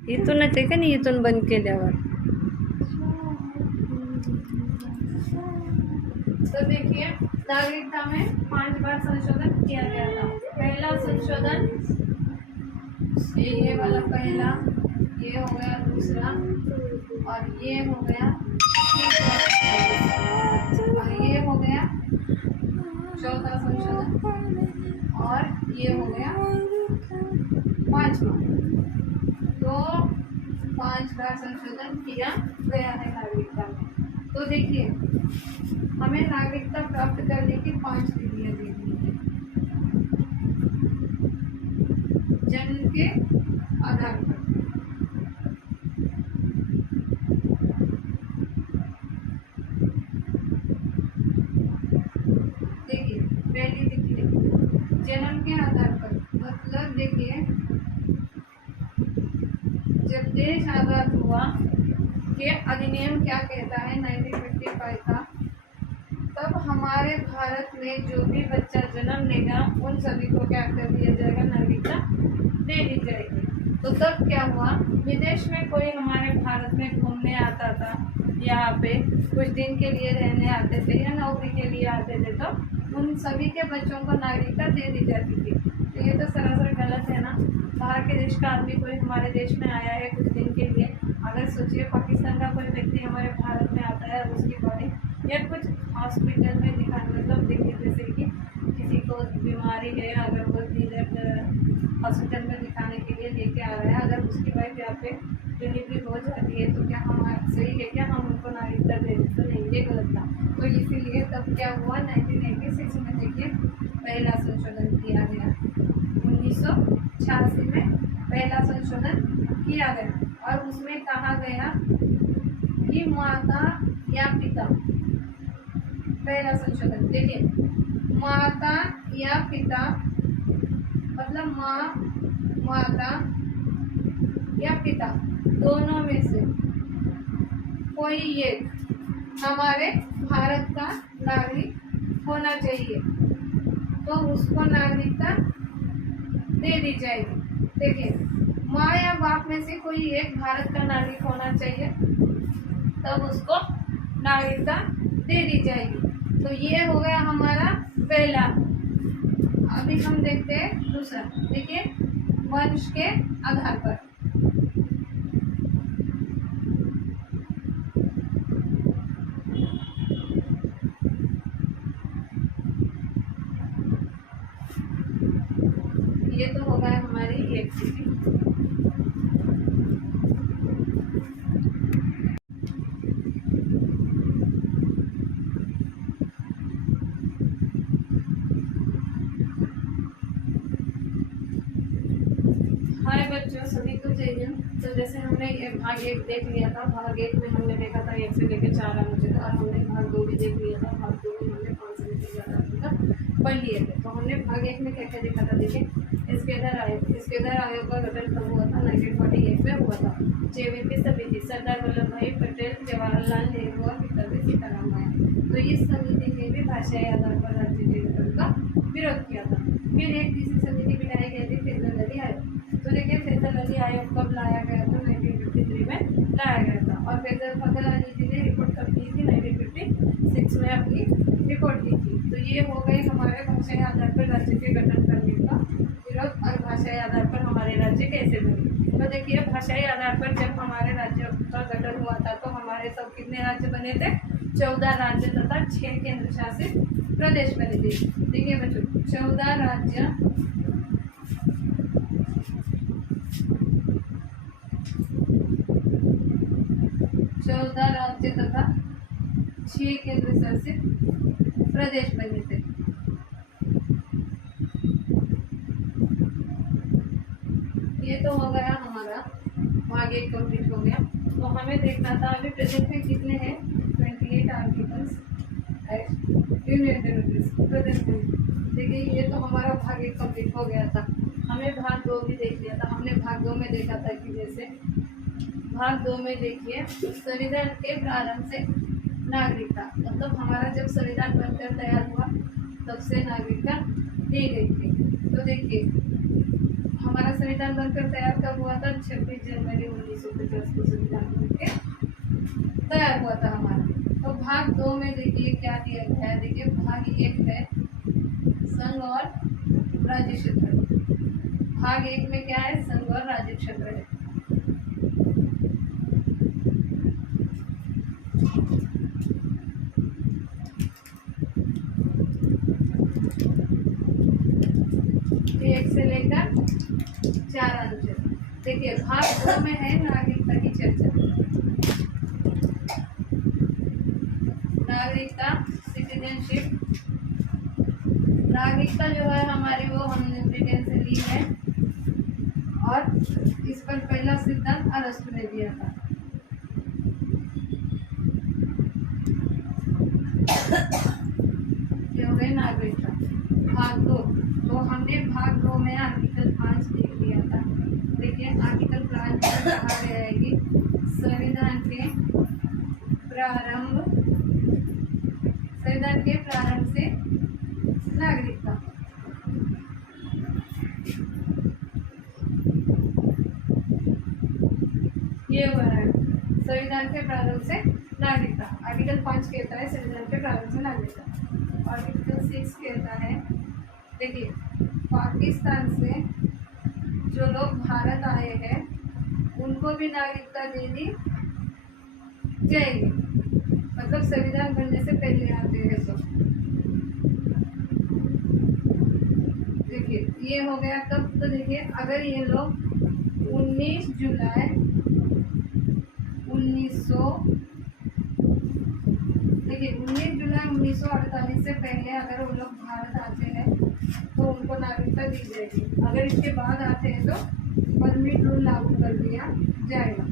इथूनच आहे का नाही, इथून बंद केल्यावर. तो देखिए नागरिकता में 5 बार संशोधन किया गया था। पहला संशोधन ये वाला पहला, ये हो गया दूसरा, और ये हो गया तीसरा, और ये हो गया चौथा संशोधन, और ये हो गया पांचवा। तो 5 बार संशोधन किया गया है नागरिकता में। तो देखिए हमें नागरिकता प्राप्त करने की 5 विधियां दी गई है जन्म के आधार पर। देखिए पहली विधि है जन्म के आधार पर, मतलब देखिए जब देश आजाद हुआ, ये अधिनियम क्या कहता है 1955 का, तब हमारे भारत में जो भी बच्चा जन्म लेगा उन सभी को क्या कर दिया जाएगा, नागरिकता दे दी जाएगी। तो तब क्या हुआ, विदेश में कोई हमारे भारत में घूमने आता था, यहाँ पे कुछ दिन के लिए रहने आते थे या नौकरी के लिए आते थे, तो उन सभी के बच्चों को नागरिकता दे दी जाती थी। तो ये तो सरासर गलत है ना। बाहर के देश का आदमी कोई हमारे देश में आया है कुछ दिन के लिए, अगर सोचिए पाकिस्तान का कोई व्यक्ति हमारे भारत में आता है और उसकी बॉडी या कुछ हॉस्पिटल में दिखाने, मतलब देखिए जैसे कि किसी को बीमारी है, अगर वो हॉस्पिटल में दिखाने के लिए लेके आ रहा है, अगर उसकी वाइफ यहाँ पे डिलीवरी हो जाती है, तो क्या हम सही है क्या हम उनको नागरिकता दे दें? तो नहीं, ये गलत था। तो इसीलिए तब क्या हुआ 1986 में देखिए पहला संशोधन किया गया, 1986 में पहला संशोधन किया गया, और उसमें कहा गया कि माता या पिता, पहला संशोधन देखिए माता या पिता, मतलब माता या पिता दोनों में से कोई एक हमारे भारत का नागरिक होना चाहिए, तो उसको नागरिकता दे दी जाएगी। देखिए माँ या बाप में से कोई एक भारत का नागरिक होना चाहिए, तब उसको नागरिकता दे दी जाएगी। तो ये हो गया हमारा पहला। अभी हम देखते हैं दूसरा, देखिए वंश के आधार पर। ये तो हो गया हमारी एक चीज। हाय बच्चों, सभी को जय हिंद। तो जैसे हमने ये भाग 1 देख लिया था, भाग 1 में हमने देखा था 1 से लेकर 4 आने थे, और हमने भाग 2 भी देख लिया था, भाग 2 में हमने 5 से लेकर 11 तक पढ़ लिए थे। तो हमने भाग 1 में क्या क्या देखा था, देखिए स्केदर आयोग का गठन कब हुआ था, 1948 में हुआ था। जेवीपी समिति, सरदार वल्लभ भाई पटेल, जवाहरलाल नेहरू और विक्रम सीताराम आया। तो इस समिति ने भी भाषाई आधार पर राज्य के गठन का विरोध किया था। फिर एक तीसरी समिति बनाई गई थी, फैजल अली आयोग। तो देखिए फैजल अली आयोग कब लाया गया था, 1953 में लाया गया था, और फैजल अली जी ने रिपोर्ट कब दी थी, 1956 में अपनी रिपोर्ट दी थी। तो ये हो गई हमारे भाषाई आधार पर राज्य के गठन करने का विरोध, और भाषाई आधार पर हमारे राज्य कैसे बने। तो देखिए भाषाई आधार पर जब हमारे राज्य का गठन हुआ था, तो हमारे सब कितने राज्य बने थे, 14 राज्य तथा 6 केंद्र शासित प्रदेश बने थे। देखिए बच्चों 14 राज्य, 14 राज्य तथा 6 केंद्र शासित प्रदेश बने थे। ये तो हो गया हमारा भाग 1 कंप्लीट हो गया। तो हमें देखना था अभी प्रेजेंट में कितने हैं, 28 आर्टिकल्स यूनियन टेरिटरीज प्रेजेंट में। देखिए ये तो हमारा भाग 1 कंप्लीट हो गया था। हमें भाग 2 भी देख लिया था। हमने भाग 2 में देखा था कि जैसे भाग 2 में देखिए संविधान के प्रारंभ से नागरिकता, मतलब हमारा जब संविधान बनकर तैयार हुआ तब से नागरिकता दी गई थी। तो देखिए हमारा संविधान बनकर तैयार कब हुआ था, 26 जनवरी 1950 को संविधान बन के तैयार हुआ था हमारा। तो भाग 2 में देखिए क्या दिया गया है। देखिए भाग 1 है संघ और राज्य क्षेत्र। भाग 1 में क्या है, संघ और राज्य क्षेत्र है। एक से लेकर 4 अनुच्छेद। देखिए भाग 2 में है नागरिकता की चर्चा। नागरिकता, सिटीजनशिप। नागरिकता जो है हमारी वो हमने ब्रिटेन से ली है और इस पर पहला सिद्धांत अरस्तु ने दिया था। ये हो गई नागरिकता। भाग 2, तो हमने भाग 2 में आर्टिकल 5 देख लिया था। देखिए आर्टिकल 5 में कहा गया है कि संविधान के प्रारंभ से नागरिकता। ये हुआ है संविधान के प्रारंभ से नागरिकता। आर्टिकल 5 कहता है संविधान के प्रारंभ से नागरिकता। आर्टिकल 6 कहता है, देखिए पाकिस्तान से जो लोग भारत आए हैं उनको भी नागरिकता दे दी जाएगी, मतलब संविधान बनने से पहले आते हैं तो। देखिए ये हो गया कब, तो देखिए अगर ये लोग 19 जुलाई 1948 से पहले अगर वो लोग भारत आते हैं तो उनको नागरिकता दी जाएगी। अगर इसके बाद आते हैं तो परमिट रूल लागू कर दिया जाएगा।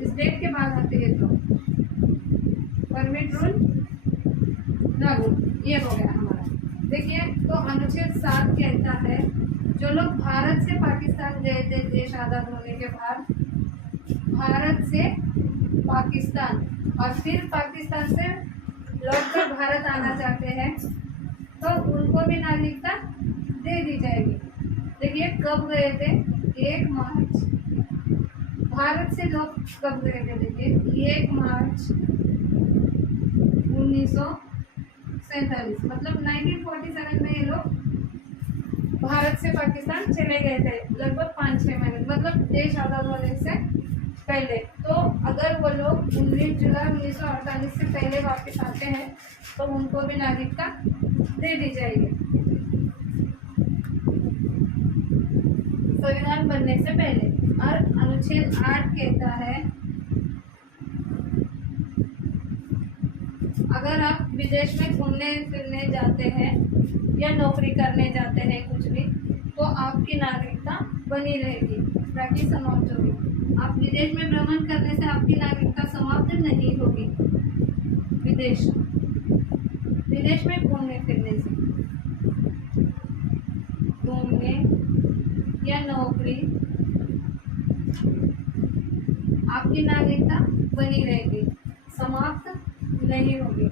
इस डेट के बाद आते हैं तो परमिट रूल लागू। ये हो गया हमारा। देखिए तो अनुच्छेद 7 कहता है जो लोग भारत से पाकिस्तान गए थे देश आज़ाद होने के बाद, भारत से पाकिस्तान और फिर पाकिस्तान से लौटकर भारत आना चाहते हैं तो उनको भी नागरिकता दे दी जाएगी। देखिए कब गए थे, 1 मार्च। भारत से लोग कब गए थे, देखिए 1 मार्च 1947, मतलब 1947 में ये लोग भारत से पाकिस्तान चले गए थे, लगभग 5-6 महीने, मतलब देश आज़ाद होने से पहले। तो अगर वो लोग 19 जुलाई 1948 से पहले वापस आते हैं तो उनको भी नागरिकता दे दी जाएगी संविधान बनने से पहले। और अनुच्छेद 8 कहता है अगर आप विदेश में घूमने फिरने जाते हैं या नौकरी करने जाते हैं कुछ भी, तो आपकी नागरिकता बनी रहेगी, ताकि समाप्त होगी। आप विदेश में भ्रमण करने से आपकी नागरिकता समाप्त नहीं होगी। विदेश में घूमने फिरने से, घूमने या नौकरी, आपकी नागरिकता बनी रहेगी, समाप्त नहीं होगी।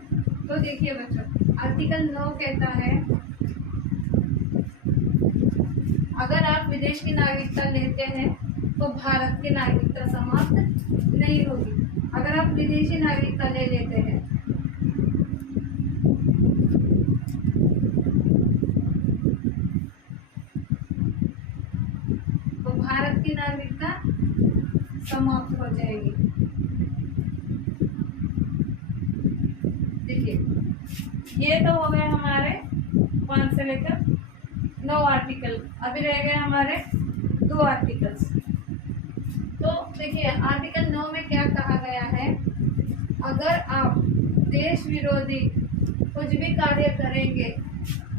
तो देखिए बच्चों आर्टिकल 9 कहता है अगर आप विदेश की नागरिकता लेते हैं तो भारत की नागरिकता समाप्त नहीं होगी। अगर आप विदेशी नागरिकता ले लेते हैं तो भारत की नागरिकता समाप्त हो जाएगी। देखिए ये तो हो गए हमारे 5 से लेकर 9 आर्टिकल। अभी रह गए हमारे 2 आर्टिकल्स। तो देखिए आर्टिकल 9 में क्या कहा गया है, अगर आप देश विरोधी कुछ भी कार्य करेंगे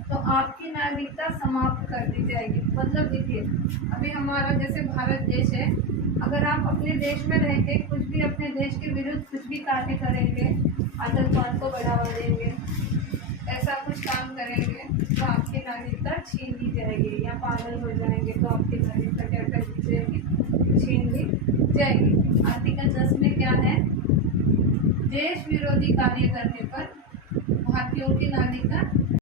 तो आपकी नागरिकता समाप्त कर दी जाएगी। मतलब देखिए अभी हमारा जैसे भारत देश है, अगर आप अपने देश में रह के कुछ भी अपने देश के विरुद्ध कुछ भी कार्य करेंगे, आतंकवाद को बढ़ावा देंगे, ऐसा कुछ काम करेंगे तो आपकी नागरिकता छीन ली जाएगी, या पागल हो जाएंगे तो आपकी नागरिकता क्या कर दी जाएगी, छीन ली जाएगी। आर्टिकल 10 में क्या है, देश विरोधी कार्य करने पर भारतीयों की नागरिकता